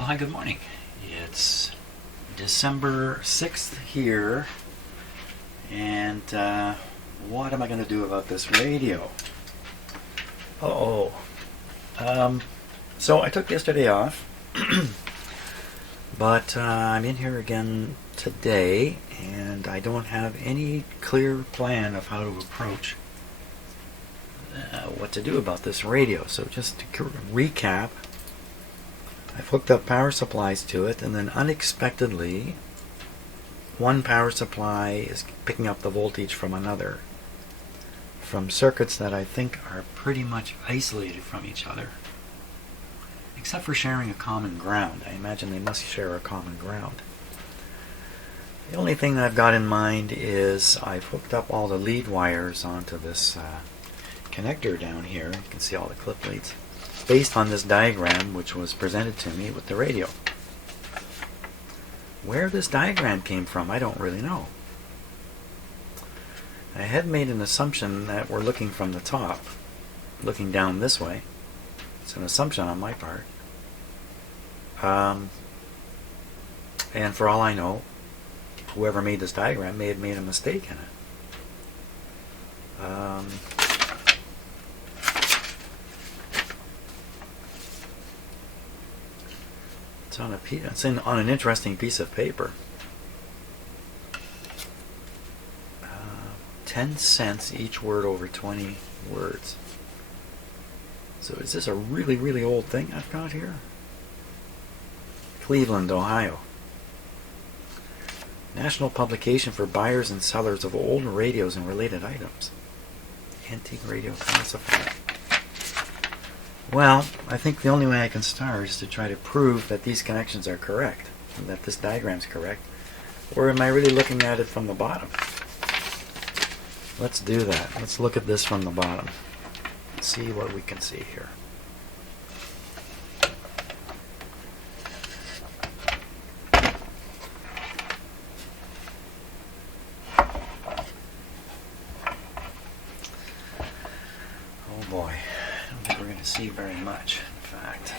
Well, hi, good morning. It's December 6th here, and what am I going to do about this radio? So I took yesterday off, but I'm in here again today, and I don't have any clear plan of how to approach what to do about this radio. So just to recap, I've hooked up power supplies to it, and then unexpectedly one power supply is picking up the voltage from another, from circuits that I think are pretty much isolated from each other, except for sharing a common ground. I imagine they must share a common ground. The only thing that I've got in mind is I've hooked up all the lead wires onto this connector down here. You can see all the clip leads, based on this diagram which was presented to me with the radio. Where this diagram came from, I don't really know. I had made an assumption that we're looking from the top, looking down this way. It's an assumption on my part. And for all I know, whoever made this diagram may have made a mistake in it. It's on an interesting piece of paper. 10 cents each word over 20 words. So is this a really, really old thing I've got here? Cleveland, Ohio. National publication for buyers and sellers of old radios and related items. Antique radio classified. Well, I think the only way I can start is to try to prove that these connections are correct, and that this diagram is correct. Or am I really looking at it from the bottom? Let's do that. Let's look at this from the bottom. See what we can see here. Oh boy. I don't think we're going to see very much, in fact.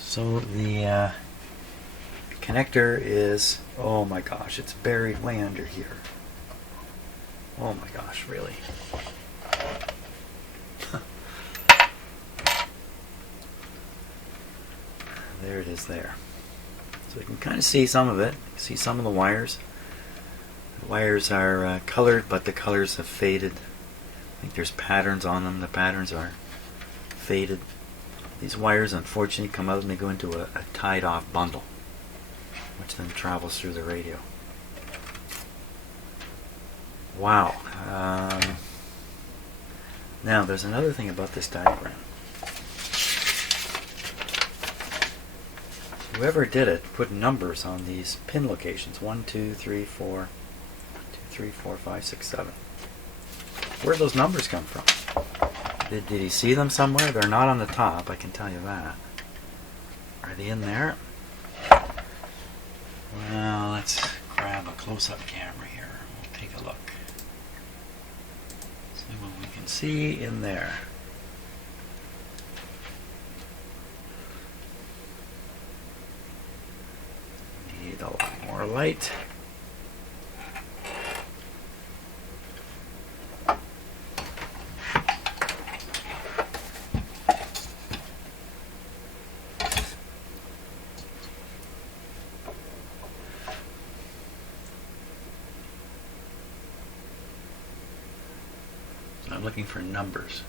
So the connector is, oh my gosh, it's buried way under here. Oh my gosh, really? There it is there. So you can kind of see some of it. See some of the wires. The wires are colored, but the colors have faded. I think there's patterns on them. The patterns are faded. These wires, unfortunately, come out and they go into a tied-off bundle, which then travels through the radio. Wow. Now, there's another thing about this diagram. Whoever did it put numbers on these pin locations. 1, 2, 3, 4, 2, 3, 4, 5, 6, 7. Where do those numbers come from? Did he see them somewhere? They're not on the top, I can tell you that. Are they in there? Well, let's grab a close-up camera here. We'll take a look. See what we can see in there. Need a lot more light. I'm looking for numbers.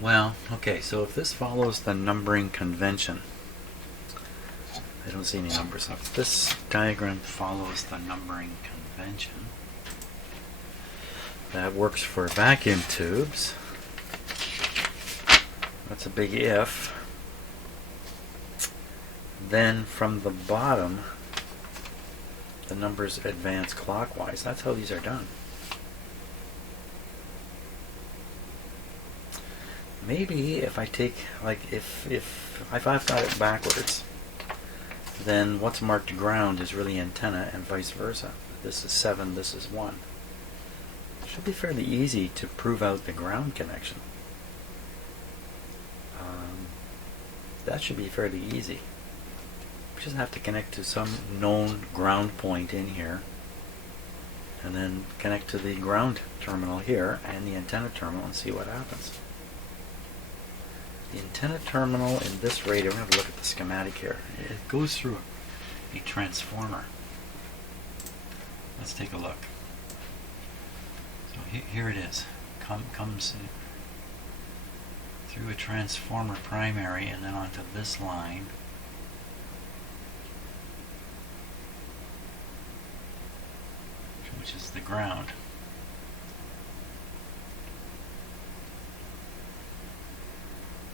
Well, okay, so if this follows the numbering convention, I don't see any numbers. So if this diagram follows the numbering convention, that works for vacuum tubes. That's a big if. Then from the bottom, the numbers advance clockwise. That's how these are done. Maybe if I take, like, if I've got it backwards, then what's marked ground is really antenna, and vice versa. This is 7, this is 1. It should be fairly easy to prove out the ground connection. That should be fairly easy. We just have to connect to some known ground point in here, and then connect to the ground terminal here and the antenna terminal and see what happens. The antenna terminal in this radio, we're going to have a look at the schematic here. It goes through a transformer. Let's take a look. So here it is. Comes through a transformer primary and then onto this line. Which is the ground.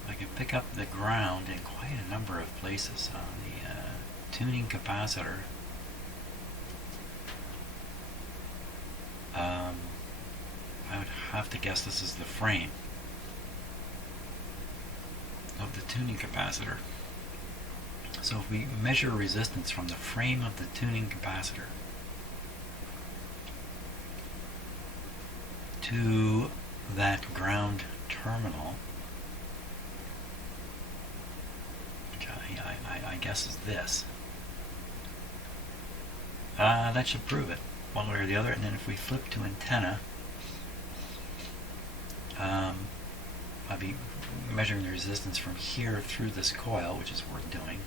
I can pick up the ground in quite a number of places on the tuning capacitor. I would have to guess this is the frame of the tuning capacitor. So if we measure resistance from the frame of the tuning capacitor to that ground terminal, which I guess is this, that should prove it one way or the other. And then if we flip to antenna, I'll be measuring the resistance from here through this coil, which is worth doing.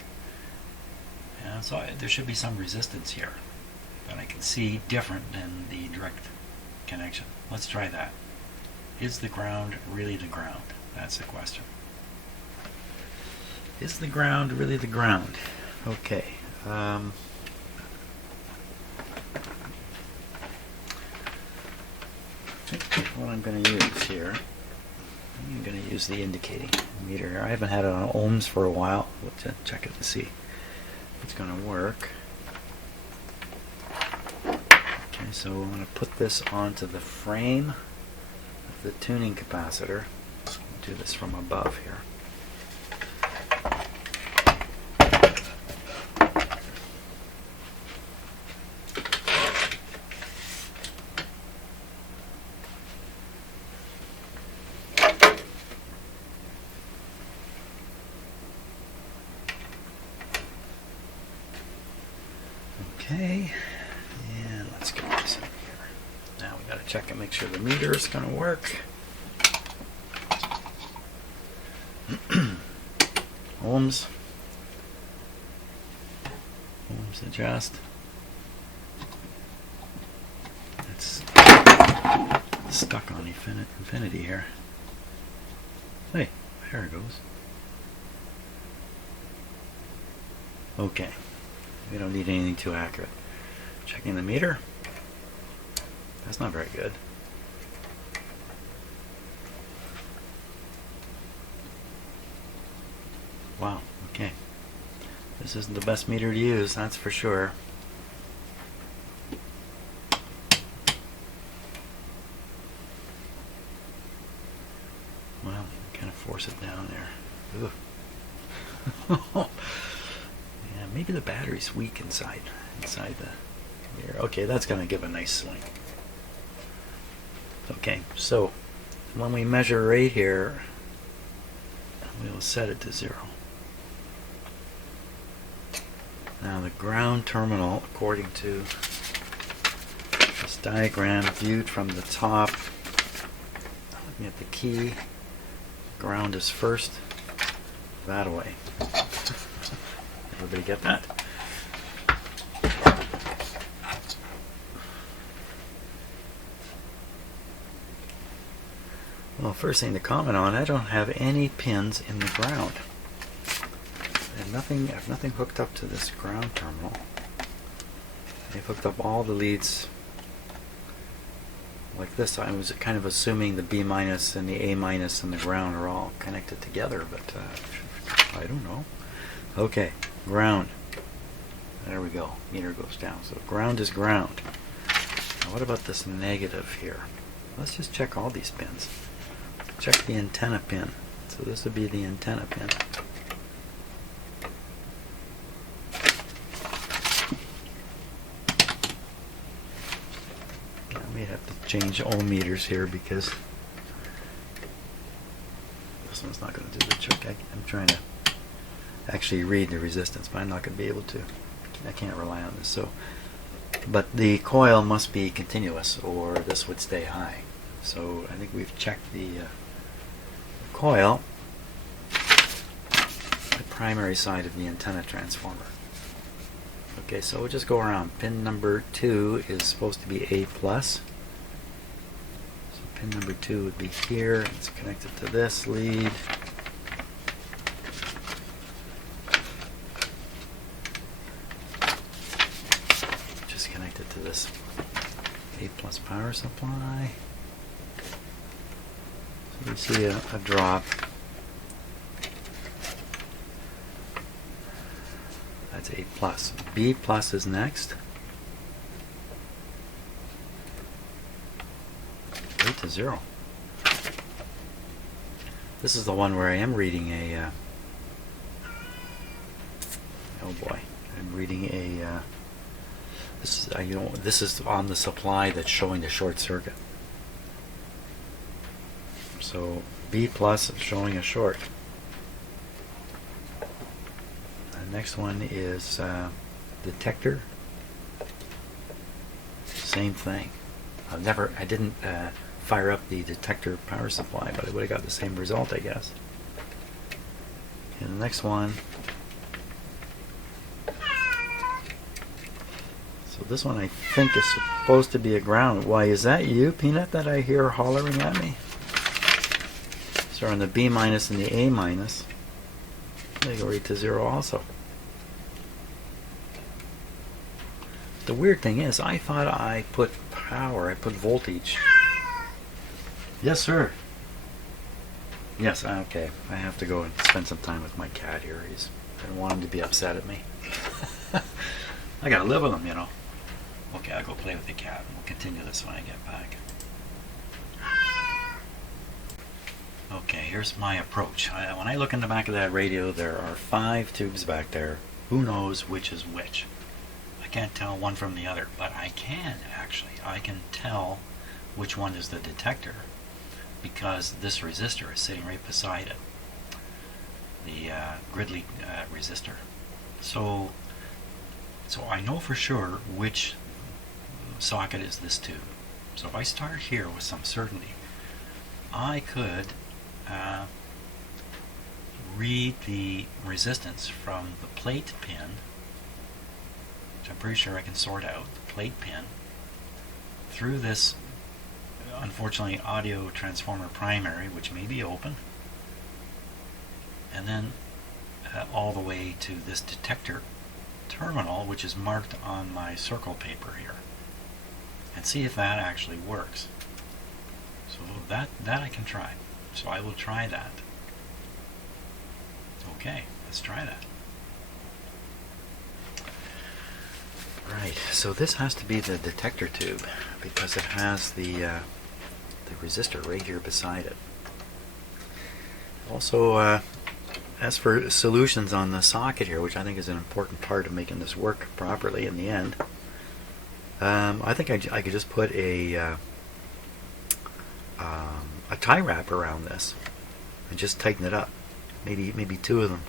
And so there should be some resistance here that I can see different than the direct connection. Let's try that. Is the ground really the ground? That's the question. Is the ground really the ground? Okay. What I'm going to use here, I'm going to use the indicating meter here. I haven't had it on ohms for a while. Let's check it to see if it's going to work. Okay, so I'm going to put this onto the frame of the tuning capacitor. I'll do this from above here. Okay, and let's get this in here. Now we got to check and make sure the meter is going to work. Ohms. Ohms adjust. It's stuck on infinity here. Hey, there it goes. Okay. We don't need anything too accurate. Checking the meter. That's not very good. Wow, okay. This isn't the best meter to use, that's for sure. Well, kind of force it down there. Ugh. Yeah, maybe the battery's weak inside the mirror. Okay, that's going to give a nice swing. Okay, so when we measure right here, we will set it to 0. Now the ground terminal, according to this diagram viewed from the top, looking at the key, ground is first, that way. Everybody get that? Well, first thing to comment on, I don't have any pins in the ground. I have nothing hooked up to this ground terminal. They've hooked up all the leads like this. I was kind of assuming the B minus and the A minus and the ground are all connected together, but I don't know. Okay, ground. There we go. Meter goes down. So ground is ground. Now what about this negative here? Let's just check all these pins. Check the antenna pin. So this would be the antenna pin. I may have to change ohmmeters here because this one's not going to do the trick. I'm trying to actually read the resistance, but I'm not going to be able to. I can't rely on this. So, but the coil must be continuous, or this would stay high. So I think we've checked the coil, the primary side of the antenna transformer. Okay, so we'll just go around. Pin number 2 is supposed to be A+. So pin number 2 would be here. It's connected to this lead. Just connected to this A+ power supply. So you see a drop. That's A+. B+ is next. 8 to 0. This is the one where I am reading a oh boy, I'm reading a this is this is on the supply that's showing the short circuit. So B+ is showing a short. Next one is detector. Same thing. I didn't fire up the detector power supply, but I would have got the same result, I guess. And the next one. So this one I think is supposed to be a ground. Why, is that you, Peanut, that I hear hollering at me? So on the B- and the A-, they go right to 0 also. The weird thing is, I thought I put power, I put voltage. Yes, sir. Yes, okay. I have to go and spend some time with my cat here. I don't want him to be upset at me. I gotta live with him, you know. Okay, I'll go play with the cat. We'll continue this when I get back. Okay, here's my approach. When I look in the back of that radio, there are 5 tubes back there. Who knows which is which? I can't tell one from the other, but I can actually. I can tell which one is the detector because this resistor is sitting right beside it, the Gridley resistor. So I know for sure which socket is this tube. So if I start here with some certainty, I could read the resistance from the plate pin, which I'm pretty sure I can sort out, the plate pin, through this, unfortunately, audio transformer primary, which may be open, and then all the way to this detector terminal, which is marked on my circle paper here, and see if that actually works. So that I can try. So I will try that. Okay, let's try that. Right, so this has to be the detector tube because it has the resistor right here beside it. Also, as for solutions on the socket here, which I think is an important part of making this work properly in the end, I think I could just put a tie wrap around this and just tighten it up. Maybe 2 of them,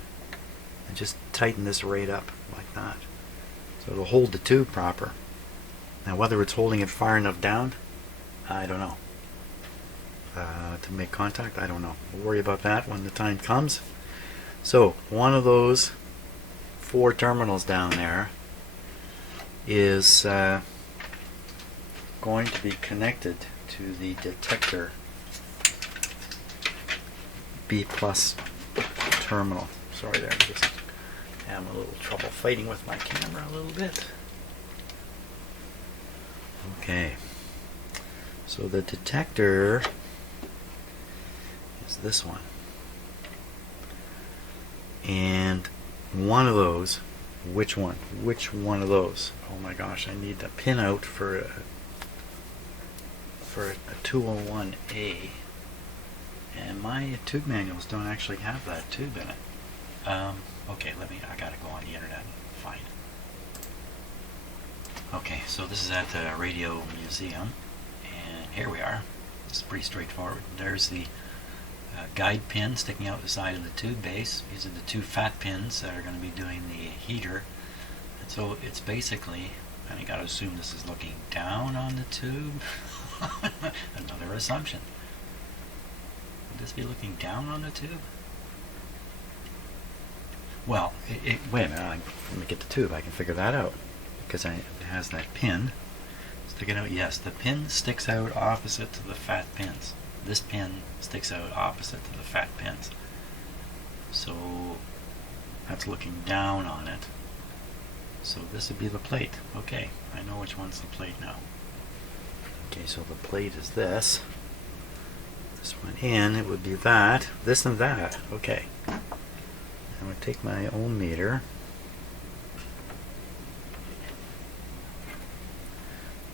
and just tighten this right up like that. So it'll hold the tube proper. Now whether it's holding it far enough down, I don't know. To make contact, I don't know. We'll worry about that when the time comes. So one of those 4 terminals down there is going to be connected to the detector B+ terminal. Sorry there, I'm just having a little trouble fighting with my camera a little bit. Okay, so the detector is this one, and one of those, which one of those? Oh my gosh, I need the pin out for a 201A, and my tube manuals don't actually have that tube in it. Okay, I gotta go on the internet and find it. Okay, so this is at the Radio Museum, here we are. It's pretty straightforward. There's the guide pin sticking out the side of the tube base. These are the two fat pins that are going to be doing the heater. And so it's basically, and you got to assume this is looking down on the tube. Another assumption. Would this be looking down on the tube? Well, wait a minute. Let me get the tube. I can figure that out because it has that pin sticking out. Yes, the pin sticks out opposite to the fat pins. This pin sticks out opposite to the fat pins. So that's looking down on it. So this would be the plate. Okay, I know which one's the plate now. Okay, so the plate is this. This one in, it would be that, this and that. Okay. I'm going to take my ohm meter.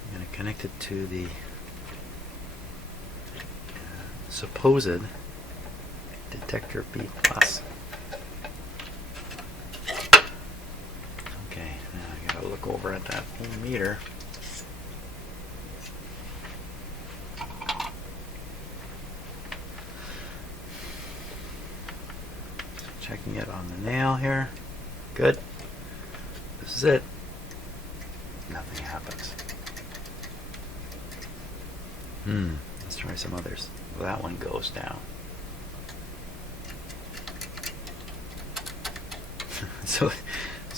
I'm going to connect it to the supposed detector B+. Okay, now I got to look over at that ohm meter. Checking it on the nail here. Good. This is it. Nothing happens. Let's try some others. That one goes down. So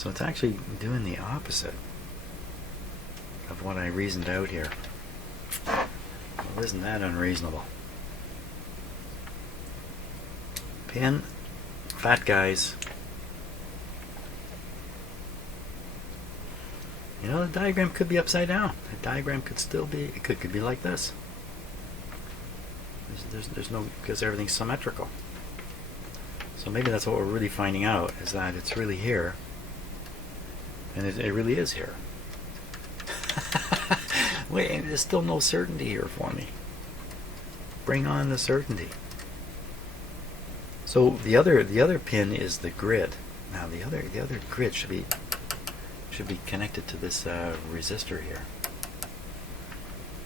it's actually doing the opposite of what I reasoned out here. Well, isn't that unreasonable? Pin. Fat guys. You know, the diagram could be upside down. The diagram could still be, it could be like this. There's no, because everything's symmetrical. So maybe that's what we're really finding out, is that it's really here. And it really is here. Wait, there's still no certainty here for me. Bring on the certainty. So the other pin is the grid. Now the other grid should be connected to this resistor here.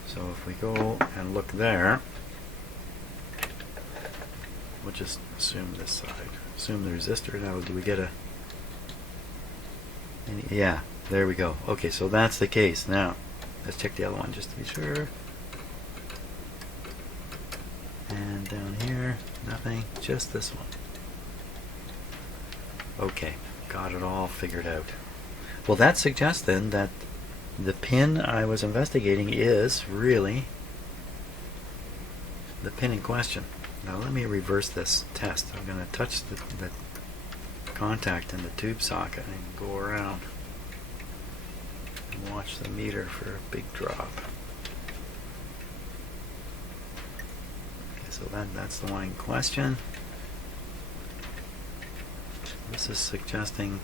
So if we go and look there, we'll just assume this side. Assume the resistor. Now do we get a? Yeah, there we go. Okay, so that's the case. Now let's check the other one just to be sure. And down here, nothing, just this one. Okay, got it all figured out. Well, that suggests then that the pin I was investigating is really the pin in question. Now let me reverse this test. I'm going to touch the contact in the tube socket and go around and watch the meter for a big drop. So that's the one in question. This is suggesting...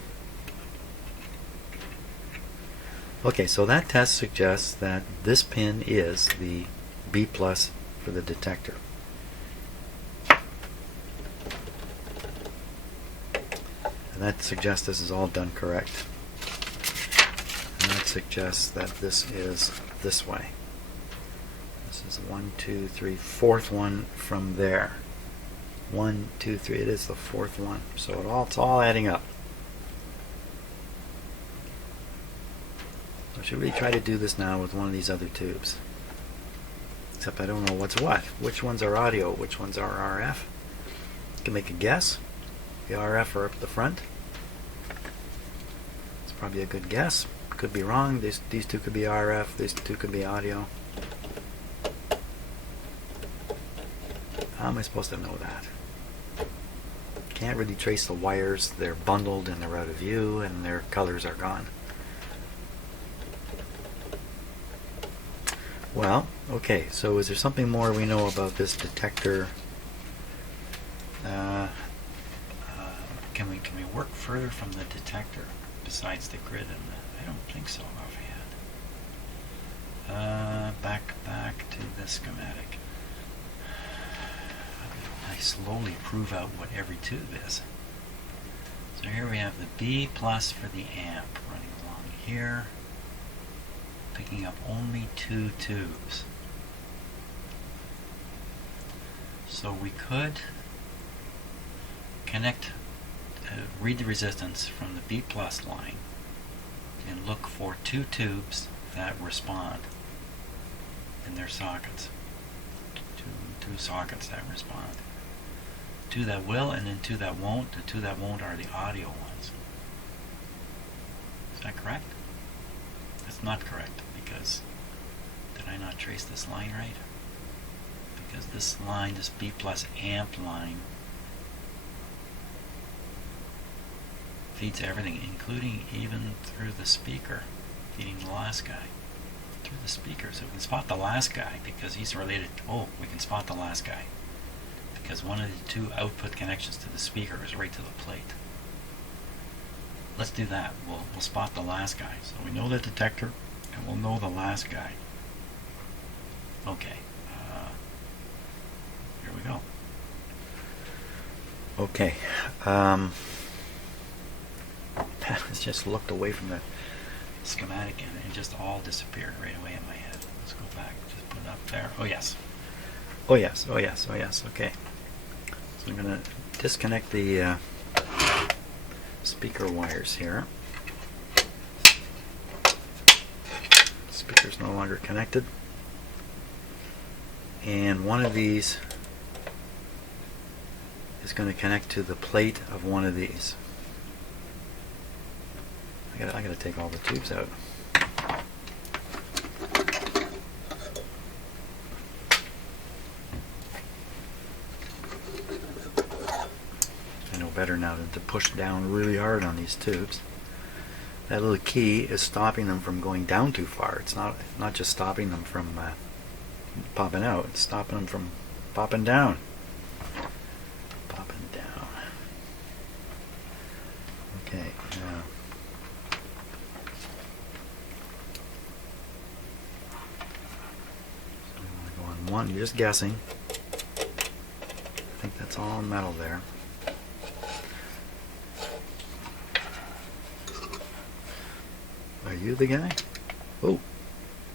Okay, so that test suggests that this pin is the B+ for the detector. And that suggests this is all done correct. And that suggests that this is this way. This is 1, 2, 3, fourth one from there. 1, 2, 3. It is the fourth one. So it's all adding up. I should really try to do this now with one of these other tubes. Except I don't know what's what. Which ones are audio? Which ones are RF? You can make a guess. The RF are up at the front. It's probably a good guess. Could be wrong. These two could be RF. These two could be audio. How am I supposed to know that? Can't really trace the wires. They're bundled and they're out of view and their colors are gone. Well, okay, so is there something more we know about this detector? Can we work further from the detector besides the grid? And I don't think so offhand. Back to the schematic. I slowly prove out what every tube is. So here we have the B+ for the amp running along here, picking up only 2 tubes. So we could connect, read the resistance from the B plus line and look for two tubes that respond in their sockets. Two sockets that respond. Two that will and then two that won't. The two that won't are the audio ones. Is that correct? That's not correct, because did I not trace this line right? Because this line, this B plus amp line, feeds everything, including even through the speaker, feeding the last guy through the speaker. So we can spot the last guy because he's related. Oh, we can spot the last guy because one of the two output connections to the speaker is right to the plate. Let's do that. We'll spot the last guy. So we know the detector and we'll know the last guy. Okay. Here we go. Okay. It's just looked away from the schematic and it just all disappeared right away in my head. Let's go back. Just put it up there. Oh yes. Oh yes. Oh yes. Oh yes. Okay. So I'm going to disconnect the speaker wires here. Speaker's no longer connected. And one of these is going to connect to the plate of one of these. I gotta take all the tubes out. I know better now than to push down really hard on these tubes. That little key is stopping them from going down too far. It's not just stopping them from popping out. It's stopping them from popping down. Popping down. Okay. Now. One, you're just guessing. I think that's all metal there. Are you the guy? Oh,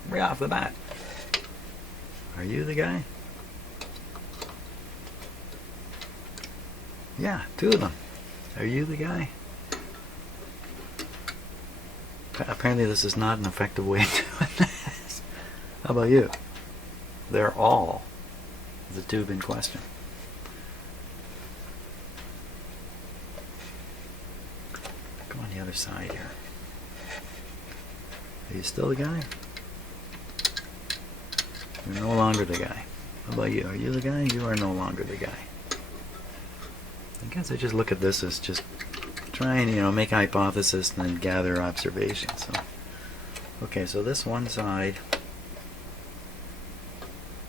right off the bat. Are you the guy? Yeah, two of them. Are you the guy? Apparently this is not an effective way of doing this. How about you? They're all the tube in question. Go on the other side here. Are you still the guy? You're no longer the guy. How about you? Are you the guy? You are no longer the guy. I guess I just look at this as just trying, make a hypothesis and then gather observations. So, okay, so this one side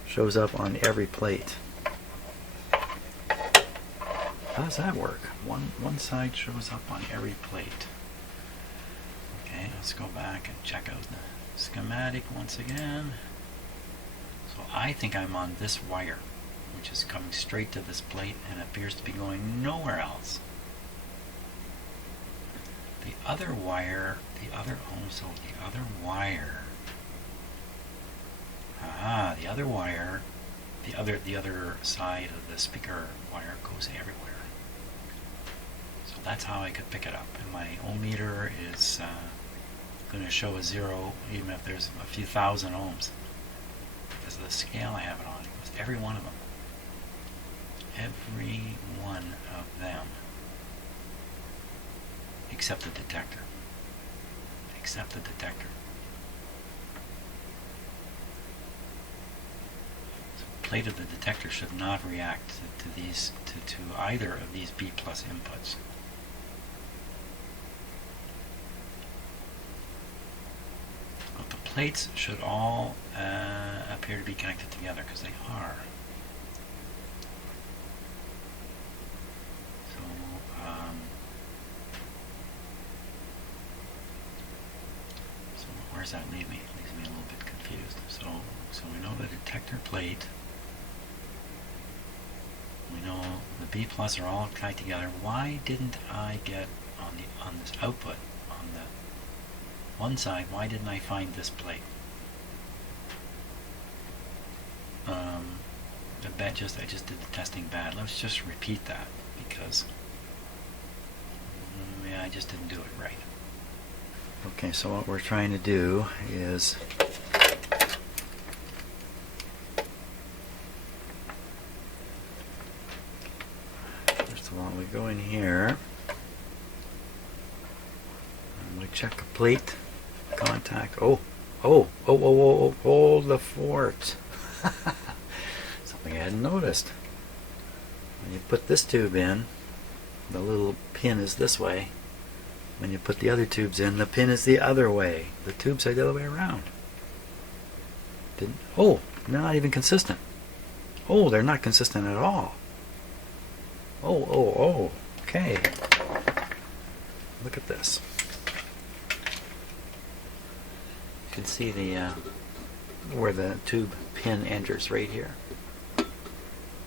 shows up on every plate. How does that work? One side shows up on every plate. Okay, let's go back and check out the schematic once again. So I think I'm on this wire, which is coming straight to this plate and appears to be going nowhere else. The other wire, the other wire, the other side of the speaker wire goes everywhere. So that's how I could pick it up. And my ohm meter is going to show a 0 even if there's a few thousand ohms. Because of the scale I have it on. It goes every one of them. Every one of them. Except the detector. Except the detector. Plate of the detector should not react to either of these B plus inputs. But the plates should all appear to be connected together because they are. So where does that leave me? It leaves me a little bit confused. So we know the detector plate. We know the B plus are all tied together. Why didn't I get on this output on the one side? Why didn't I find this plate? I just did the testing bad. Let's just repeat that because I just didn't do it right. Okay, so what we're trying to do is first of all we go in here and we check a plate contact. Oh, hold the fort. Something I hadn't noticed. When you put this tube in, the little pin is this way. When you put the other tubes in, the pin is the other way. The tubes are the other way around. Oh, they're not even consistent. Oh, they're not consistent at all. Oh, okay. Look at this. You can see the where the tube pin enters right here.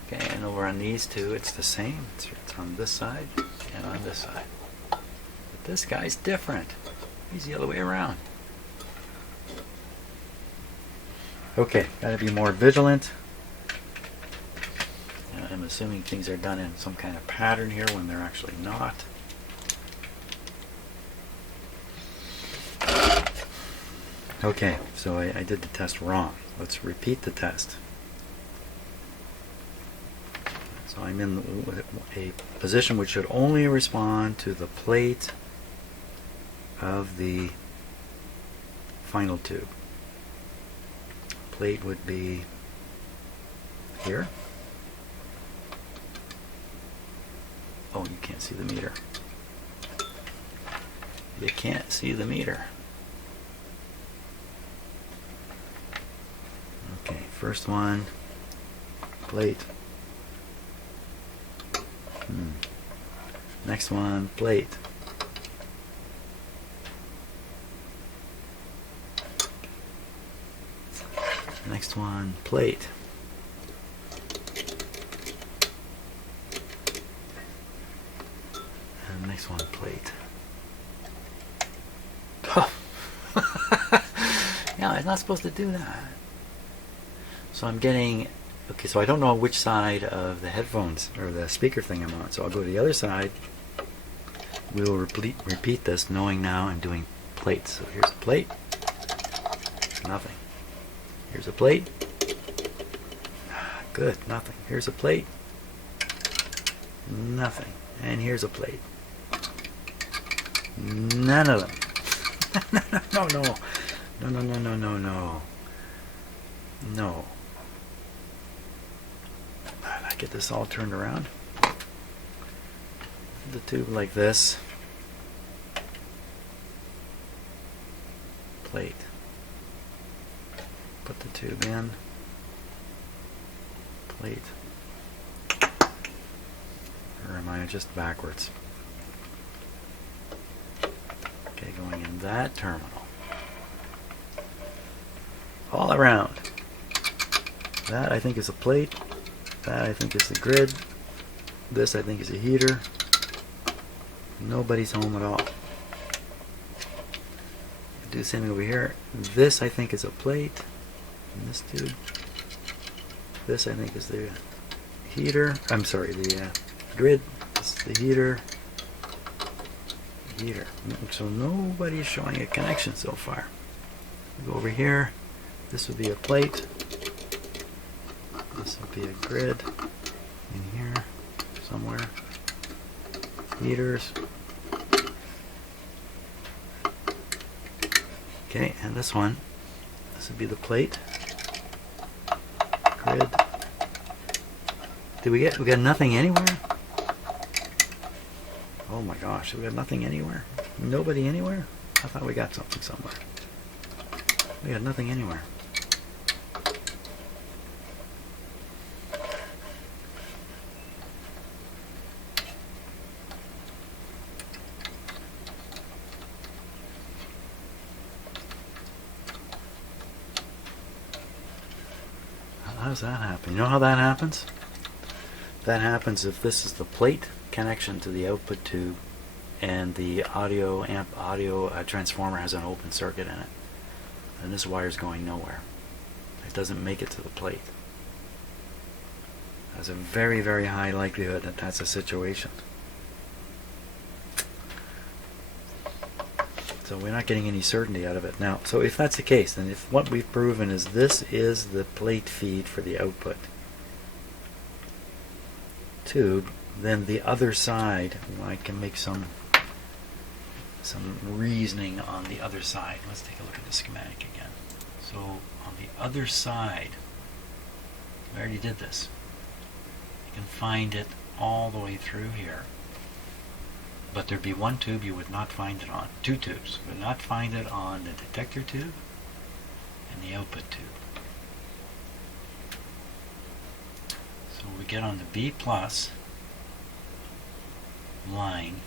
Okay, and over on these two, it's the same. It's on this side and on this side. But this guy's different. He's the other way around. Okay, gotta be more vigilant. I'm assuming things are done in some kind of pattern here when they're actually not. Okay, so I did the test wrong. Let's repeat the test. So I'm in a position which should only respond to the plate of the final tube. Plate would be here. Oh, you can't see the meter. You can't see the meter. Okay, first one, plate. Next one, plate. Next one, plate. And next one, plate. Yeah, it's not supposed to do that. So I'm getting, okay, so I don't know which side of the headphones or the speaker thing I'm on. So I'll go to the other side. We will repeat this knowing now I'm doing plates. So here's a plate. Nothing. Here's a plate. Good, nothing. Here's a plate. Nothing. And here's a plate. None of them. No. I get this all turned around. The tube like this. Plate. Put the tube in. Plate. Or am I just backwards? Okay, going in that terminal. All around. That I think is a plate. That I think is the grid. This I think is a heater. Nobody's home at all. Do the same thing over here. This I think is a plate. And this tube. This I think is the heater. I'm sorry, the grid. This is the heater. Heater. So nobody's showing a connection so far. We go over here. This would be a plate. This would be a grid. In here somewhere. Heaters. Okay, and this one. This would be the plate. Grid. Did we got nothing anywhere? Oh my gosh, we got nothing anywhere? Nobody anywhere? I thought we got something somewhere. We got nothing anywhere. How does that happen? You know how that happens? That happens if this is the plate connection to the output tube and the audio transformer has an open circuit in it. And this wire is going nowhere. It doesn't make it to the plate. There's a very, very high likelihood that that's a situation. So we're not getting any certainty out of it. Now, so if that's the case, then if what we've proven is this is the plate feed for the output tube, then the other side, well, I can make some reasoning on the other side. Let's take a look at the schematic again. So on the other side, we already did this. You can find it all the way through here. But there'd be one tube you would not find it on. Two tubes. You would not find it on the detector tube and the output tube. So we get on the B plus line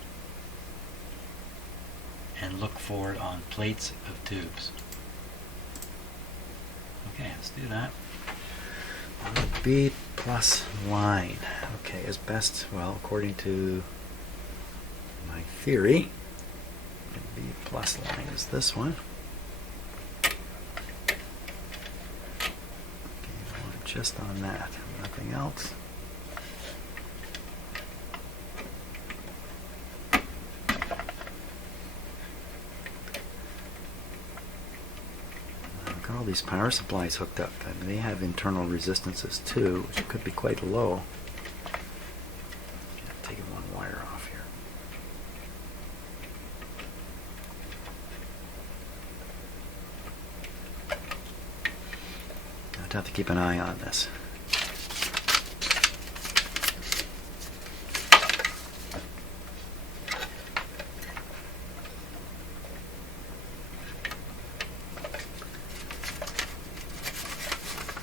and look for it on plates of tubes. Okay, let's do that. On the B plus line. Okay, is best, well, according to my theory, the B plus line is this one. Okay, just on that, nothing else. Look at all these power supplies hooked up. I mean, they have internal resistances too, which could be quite low. Take one wire off here. I'd have to keep an eye on this.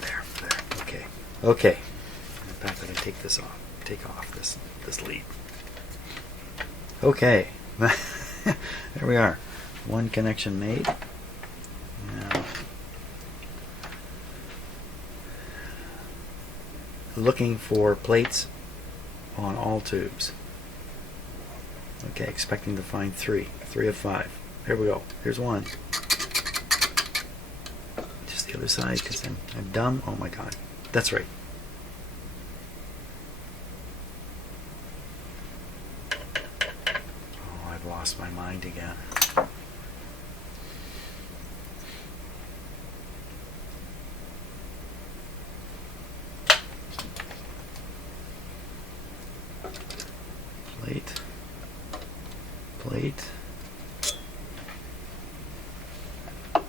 There, okay. Okay. In fact, I can take this off. Take off this lead. Okay. There we are. One connection made. Now, looking for plates on all tubes. Okay, expecting to find 3 of 5. Here we go. Here's one. Just the other side, because I'm dumb. Oh my god. That's right. Oh, I've lost my mind again.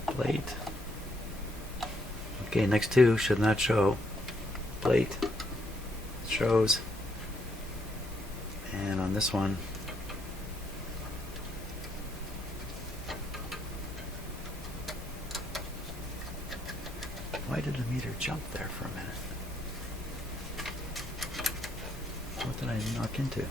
Plate. Okay, next two should not show. Plate shows. And on this one, why did the meter jump there for a minute? What did I knock into?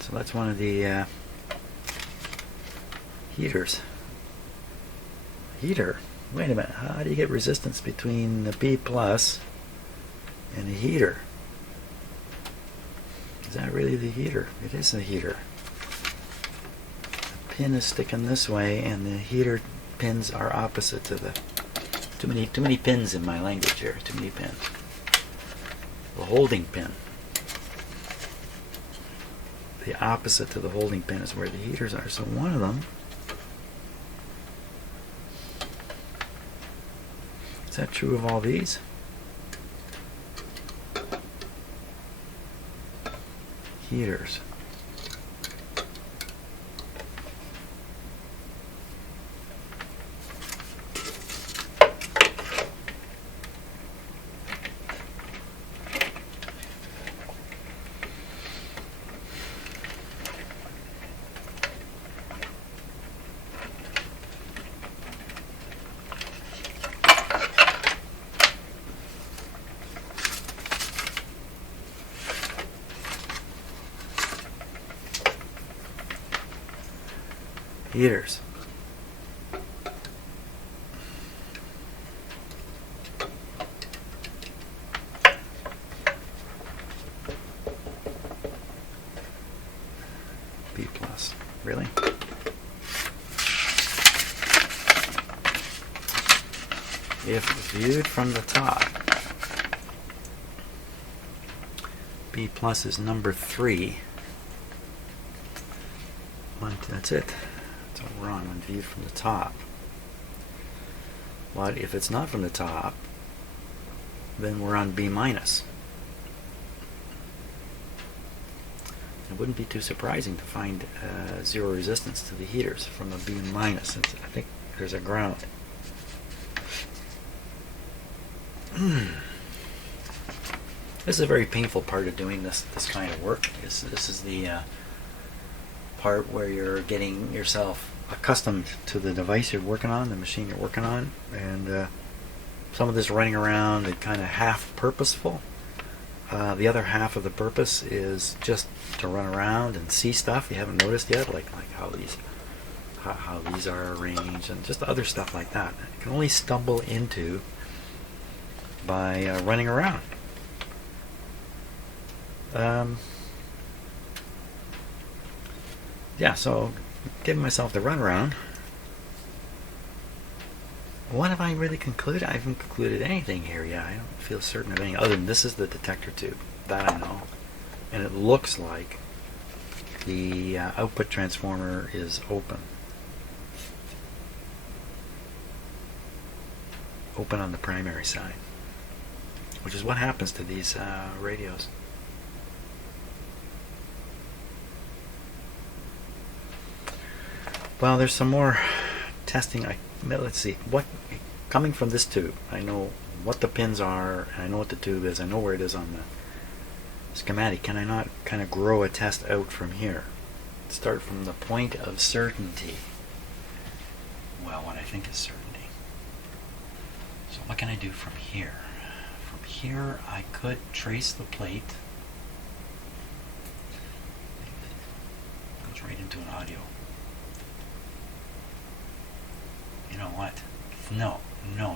So that's one of the heaters. Heater? Wait a minute, how do you get resistance between the B plus and the heater? Is that really the heater? It is the heater. The pin is sticking this way and the heater pins are opposite to the... Too many pins in my language here, too many pins. The holding pin. The opposite to the holding pin is where the heaters are. So one of them, is that true of all these? Heaters. Heaters. B plus. Really? if viewed from the top, B plus is number 3. That's it. That's what we're on when viewed from the top. But if it's not from the top, then we're on B minus. It wouldn't be too surprising to find zero resistance to the heaters from a B minus, since I think there's a ground. This is a very painful part of doing this kind of work. This is the part where you're getting yourself accustomed to the device you're working on, the machine you're working on, and some of this running around is kind of half purposeful. The other half of the purpose is just to run around and see stuff you haven't noticed yet, like how these are arranged, and just other stuff like that. You can only stumble into by running around. Yeah, so giving myself the runaround. What have I really concluded? I haven't concluded anything here yet. I don't feel certain of anything other than this is the detector tube. That I know. And it looks like the output transformer is open. Open on the primary side, which is what happens to these radios. Well, there's some more testing. Let's see. What coming from this tube, I know what the pins are, and I know what the tube is. I know where it is on the schematic. Can I not kind of grow a test out from here? Start from the point of certainty. Well, what I think is certainty. So what can I do from here? From here, I could trace the plate. Goes right into an audio. You know what? No,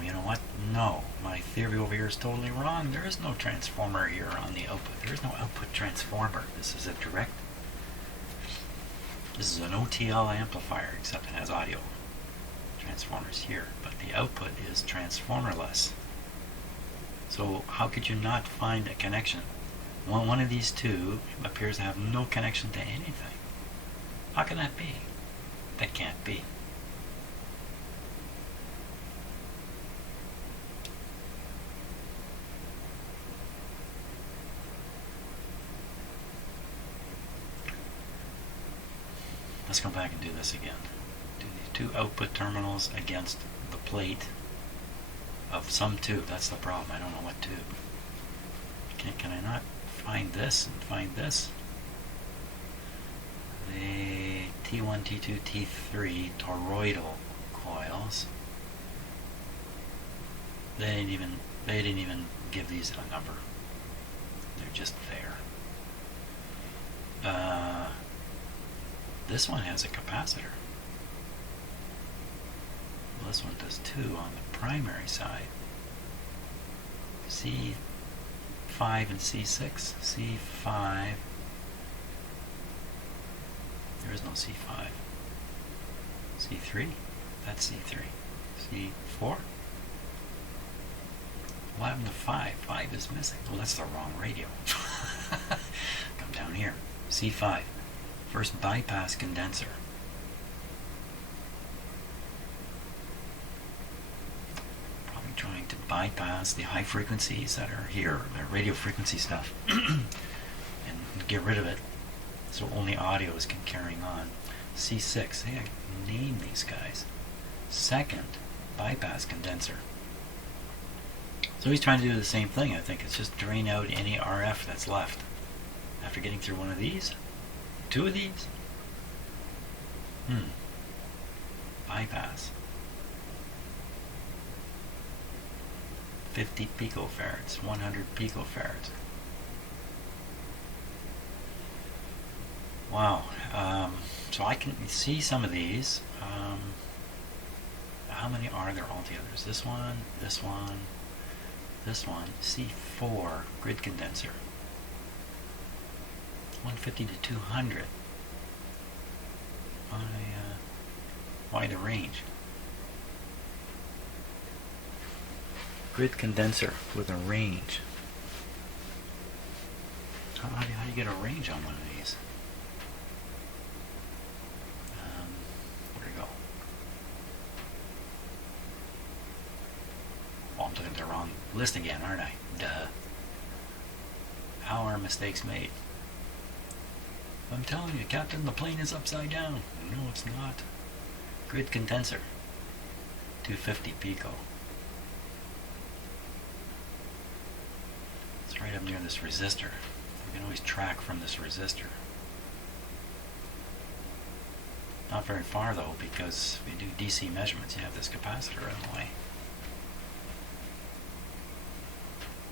you know what? No. My theory over here is totally wrong. There is no transformer here on the output. There is no output transformer. This is a direct... This is an OTL amplifier, except it has audio transformers here. But the output is transformerless. So how could you not find a connection? One of these two appears to have no connection to anything. How can that be? That can't be. Let's go back and do this again. Do these two output terminals against the plate of some tube. That's the problem. I don't know what tube. Can I not find this and find this? The T1, T2, T3 toroidal coils. They didn't even give these a number. They're just there. This one has a capacitor. Well, this one does too on the primary side. C5 and C6. C5. There is no C5. C3. That's C3. C4. What happened to 5? 5 is missing. Well, that's the wrong radio. Come down here. C5. First bypass condenser. Probably trying to bypass the high frequencies that are here, the radio frequency stuff, and get rid of it so only audios can carry on. C6, hey, I can name these guys. Second bypass condenser. So he's trying to do the same thing, I think. It's just drain out any RF that's left. After getting through one of these, 2 of these. Bypass. 50 picofarads, 100 picofarads. Wow. So I can see some of these. How many are there altogether? There's this one, this one, this one. C4 grid condenser. 150 to 200. Why the range? grid condenser with a range. How do you get a range on one of these? Where'd it go? Oh, I'm looking at the wrong list again, aren't I? Duh. How are mistakes made? I'm telling you, Captain, the plane is upside down. No, it's not. Grid condenser. 250 pico. It's right up near this resistor. You can always track from this resistor. Not very far though, because if you do DC measurements, you have this capacitor in the way.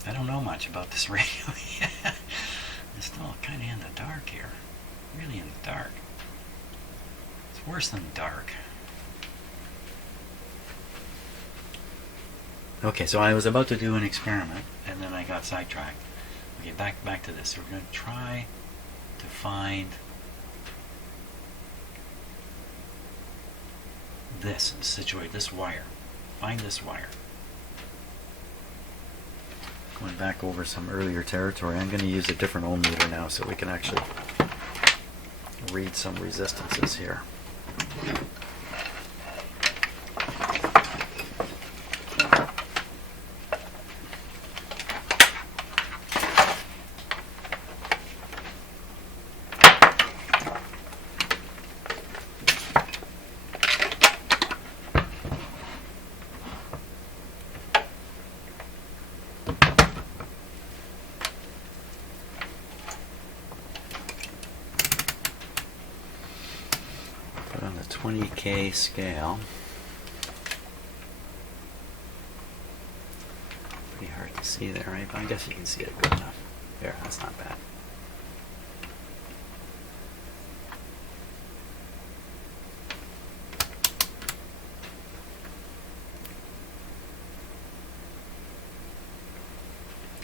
I don't know much about this radio yet. It's still kind of in the dark here. Really in the dark. It's worse than dark. Okay, so I was about to do an experiment, and then I got sidetracked. Okay, back to this. So we're going to try to find this, situate this wire. Find this wire. Going back over some earlier territory, I'm going to use a different ohm meter now so we can actually read some resistances here. On the 20K scale. Pretty hard to see there, right? But I guess you can see it good enough. There, that's not bad.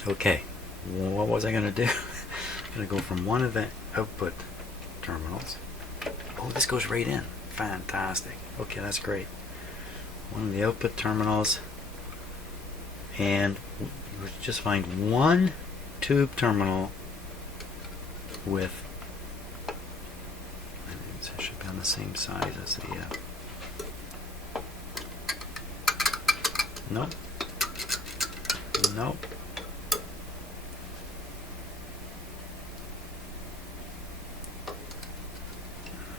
Okay, what was I going to do? I'm going to go from one of the output terminals. Oh, this goes right in. Fantastic. Okay, that's great. One of the output terminals, and we just find one tube terminal with, I think it should be on the same size as the, nope. Nope.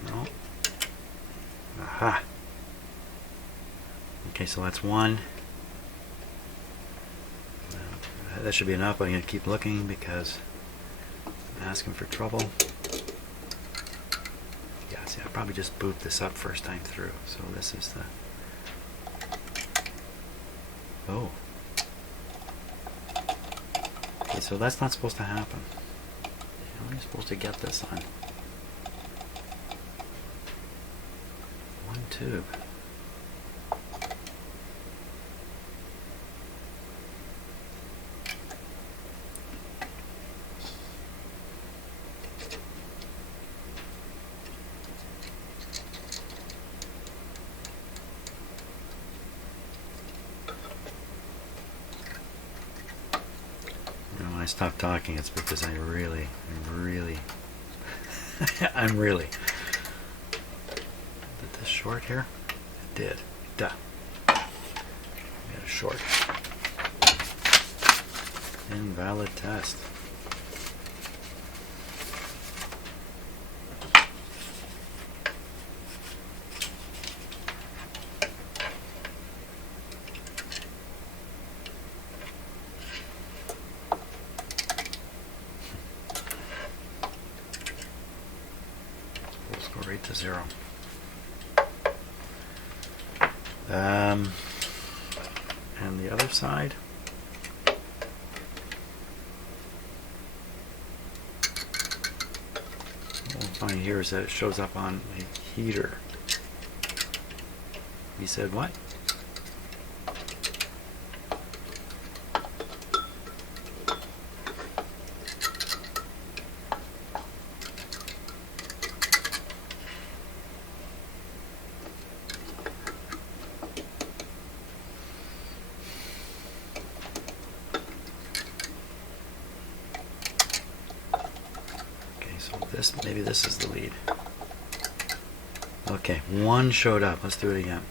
No. Aha. Okay, so that's one. That should be enough, but I'm going to keep looking because I'm asking for trouble. Yeah, see, I probably just boot this up first time through. So this is the... Oh. Okay, so that's not supposed to happen. How am I supposed to get this on? One tube. When I stop talking, it's because I'm really did this short here? It did. Duh. We had a short. Invalid test. Let's go right to 0. And the other side. What we'll find here is that it shows up on a heater. He said what? maybe this is the lead. Okay, one showed up. Let's do it again.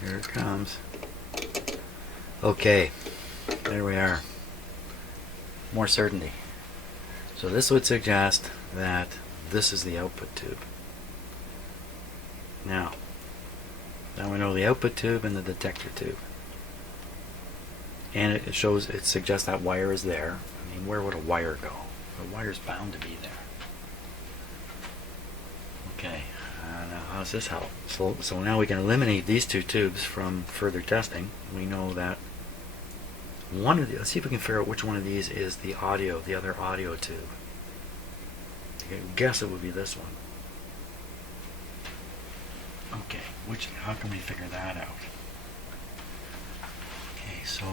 Here it comes. Okay, there we are. More certainty. So this would suggest that this is the output tube. Now we know the output tube and the detector tube. And it suggests that wire is there. I mean, where would a wire go? The wire's bound to be there. Okay, now how does this help? So now we can eliminate these two tubes from further testing. We know that one of the, let's see if we can figure out which one of these is the other audio tube. I guess it would be this one. Okay, how can we figure that out? Okay, so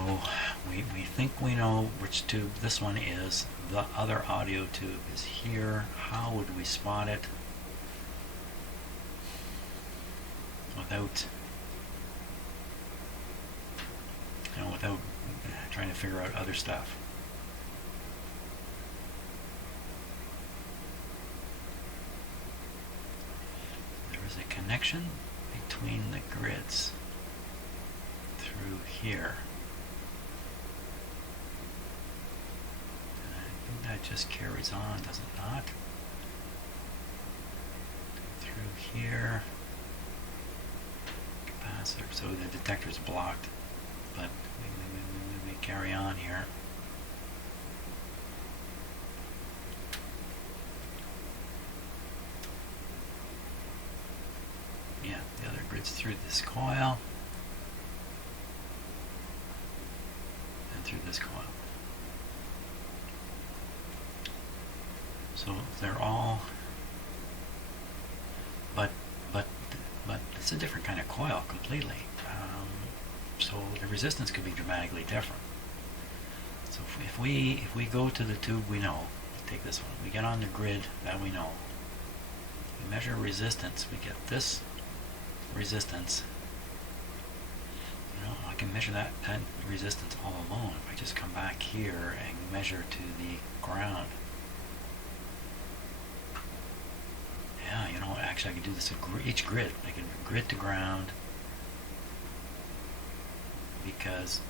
we think we know which tube this one is. The other audio tube is here. How would we spot it without trying to figure out other stuff? There is a connection between the grids through here. And I think that just carries on, does it not? Through here. Capacitor. So the detector is blocked, but we carry on here. Yeah, the other grid's through this coil and through this coil. So they're all, but it's a different kind of coil completely. So the resistance could be dramatically different. So if we go to the tube we know, take this one, we get on the grid that we know, we measure resistance, we get this resistance. You know, I can measure that resistance all alone if I just come back here and measure to the ground. Yeah, you know, actually I can do this at each grid. I can grid to ground because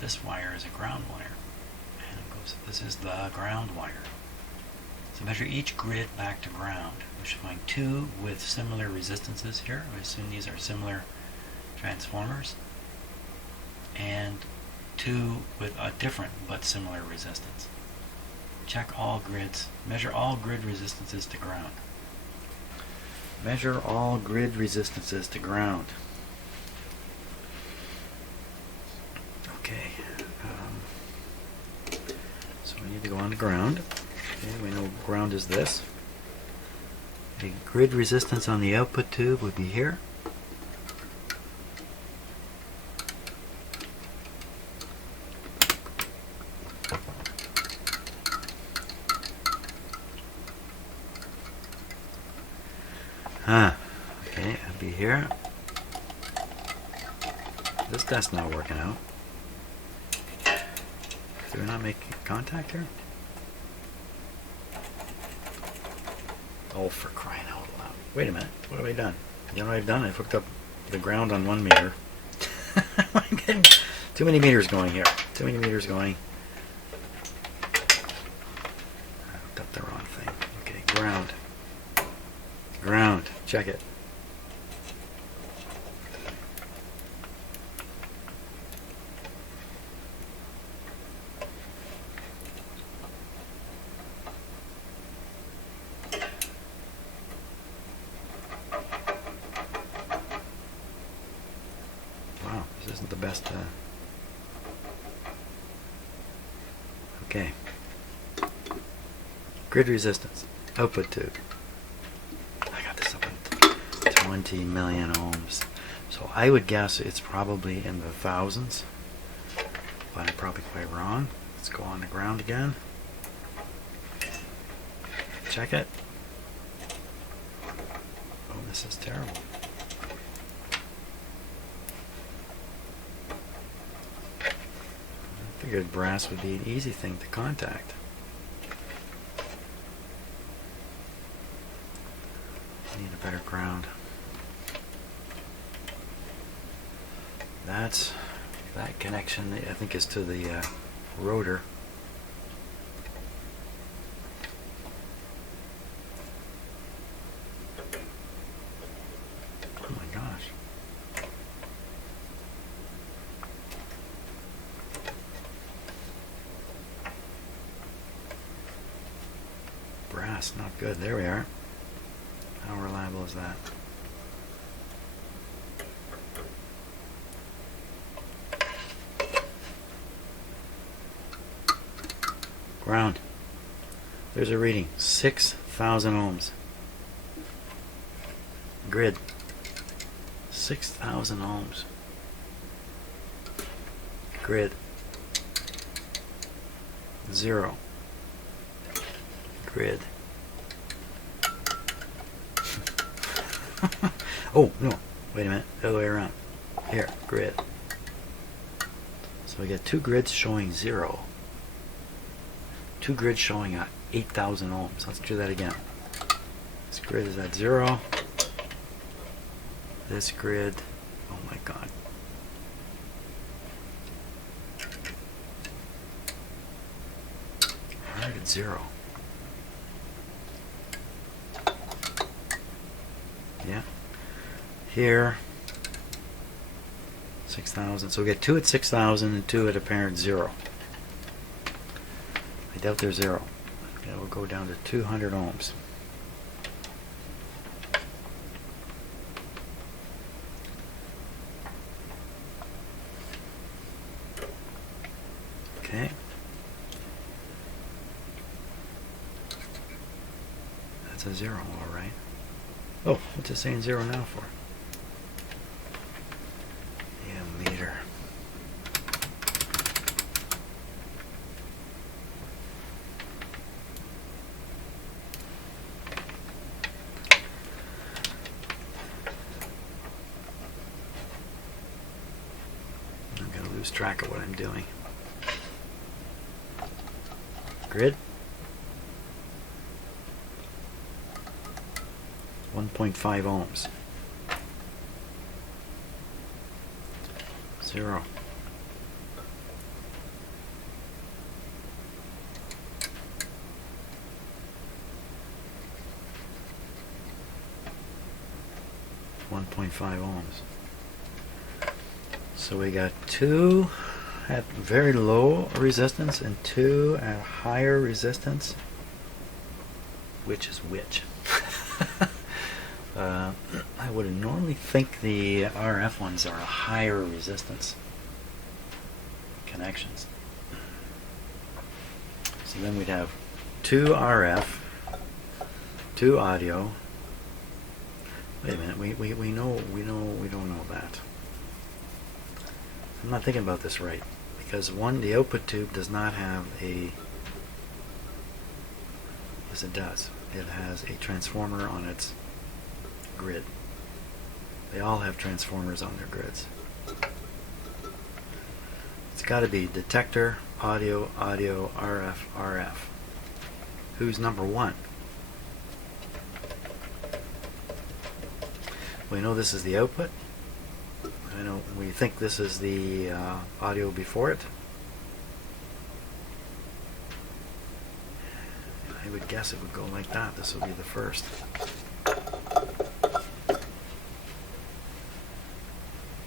this wire is a ground wire, and it goes. This is the ground wire. So measure each grid back to ground. We should find two with similar resistances here. I assume these are similar transformers, and two with a different but similar resistance. Check all grids. Measure all grid resistances to ground. Measure all grid resistances to ground. Okay. So we need to go on to ground. Okay, we know ground is this. The grid resistance on the output tube would be here. Okay, it'd be here. This test's not working out. Did we not make contact here? Oh, for crying out loud. Wait a minute. What have I done? You know what I've done? I've hooked up the ground on 1 meter. I'm getting too many meters going here. Too many meters going. I hooked up the wrong thing. Okay, ground. Ground. Check it. Wow, this isn't the best. Okay. Grid resistance. Output tube. 20 million ohms. So I would guess it's probably in the thousands but I'm probably quite wrong. Let's go on the ground again. Check it. Oh, this is terrible. I figured brass would be an easy thing to contact. I need a better ground. That connection, I think, is to the rotor. Oh my gosh. Brass, not good. There we are. How reliable is that? Ground. There's a reading. 6,000 ohms. Grid. 6,000 ohms. Grid. 0. Grid. Oh, no. Wait a minute. The other way around. Here. Grid. So we get two grids showing 0. Two grids showing 8,000 ohms. Let's do that again. This grid is at 0. This grid, oh my god. Hard at 0. Yeah. Here, 6,000. So we get 2 at 6,000 and 2 at apparent 0. I doubt they're 0. Okay, we'll go down to 200 ohms. Okay. That's a 0, all right. Oh, what's it saying 0 now for? Yeah, meter. I'm going to lose track of what I'm doing. Grid. 1.5 ohms. 0. .5 ohms. So we got 2 at very low resistance and 2 at higher resistance. Which is which? I would normally think the RF ones are a higher resistance connections. So then we'd have 2 RF, 2 audio. Wait a minute, we don't know that. I'm not thinking about this right, because one, the output tube does not have a, yes it does, it has a transformer on its grid. They all have transformers on their grids. It's got to be detector, audio, audio, RF, RF. Who's number 1? We know this is the output. I know we think this is the audio before it. I would guess it would go like that. This will be the first.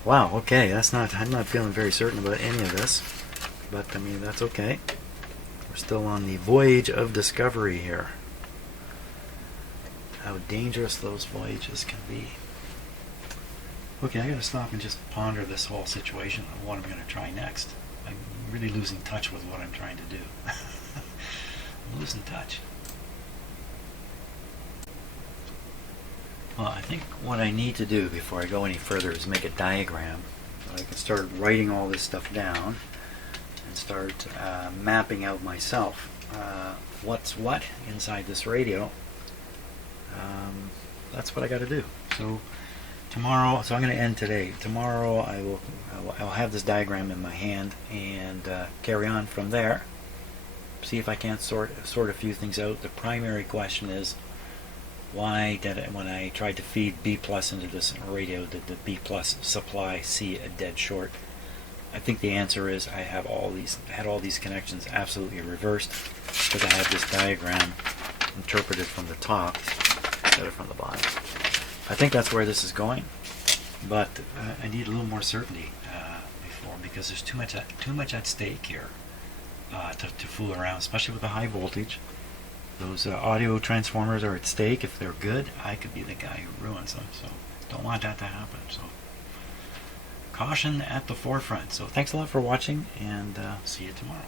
Wow, okay, that's not, I'm not feeling very certain about any of this, but I mean, that's okay. We're still on the voyage of discovery here. How dangerous those voyages can be. Okay, I gotta stop and just ponder this whole situation of what I'm gonna try next. I'm really losing touch with what I'm trying to do. I'm losing touch. Well, I think what I need to do before I go any further is make a diagram. So I can start writing all this stuff down, start mapping out myself what's what inside this radio. That's what I got to do. So tomorrow, so I'm going to end today. Tomorrow I'll have this diagram in my hand and carry on from there. See if I can't sort a few things out. The primary question is, why did when I tried to feed B plus into this radio, did the B plus supply see a dead short? I think the answer is I had all these connections absolutely reversed because I had this diagram interpreted from the top instead of from the bottom. I think that's where this is going, but I need a little more certainty because there's too much at stake here to fool around, especially with the high voltage. Those audio transformers are at stake. If they're good, I could be the guy who ruins them. So don't want that to happen. So caution at the forefront. So thanks a lot for watching, and see you tomorrow.